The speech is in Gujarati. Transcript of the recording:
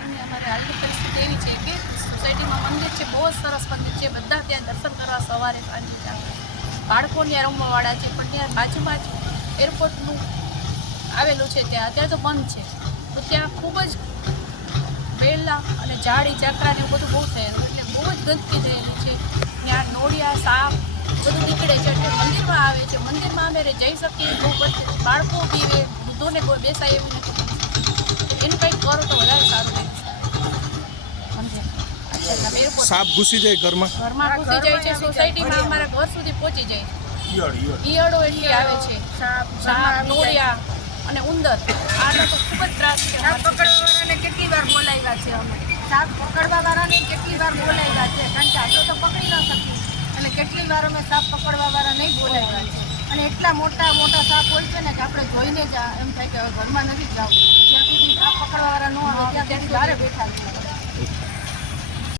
અહીંની અમારી હાલની પરિસ્થિતિ એવી છે કે સોસાયટીમાં મંદિર છે, બહુ જ સરસ મંદિર છે. બધા ત્યાં દર્શન કરવા સવારે સાંજે બાળકો ત્યાં રમવાવાળા છે, પણ ત્યાં બાજુમાં જ એરપોર્ટનું આવેલું છે ત્યાં. અત્યારે તો બંધ છે. તો ત્યાં ખૂબ જ વેલા અને ઝાડી ઝાકરા ને બધું બહુ થયેલું એટલે બહુ જ ગંદકી થયેલી છે. ત્યાં નોળિયા સાપ બધું નીકળે છે. એટલે મંદિરમાં આવે છે. મંદિરમાં અમે જઈ શકીએ. બહુ પછી બાળકો પીવે વૃદ્ધોને કોઈ બેસાય એવું નથી. એનું કંઈક કરો તો અચ્છા એરપોર્ટ સાપ ઘૂસી જાય ઘરમાં? ઘરમાં ઘૂસી જાય છે સોસાયટીમાં અમારા ઘર સુધી પહોંચી જાય ઈયળો એટલી આવે છે. સાપ નોળિયા અને ઉંદર. આનો તો ખૂબ જ ત્રાસ છે. સાપ પકડવાવાળાને કેટલી વાર બોલાવ્યા છે અમે? સાપ પકડવાવાળાને કેટલી વાર બોલાવ્યા છે? કારણ કે આટલો તો પકડી ન શકીએ એટલે કેટલી વાર અમે સાપ પકડવાવાળા નહીં બોલાવ્યા છે? અને એટલા મોટા મોટા સાપ હોય છે ને કે આપણે જોઈને જ એમ થાય કે હવે ઘરમાં નથી જવું. જ્યાં સુધી સાપ પકડવાવાળા ન આવે ત્યાં સુધી બહાર બેઠા છે.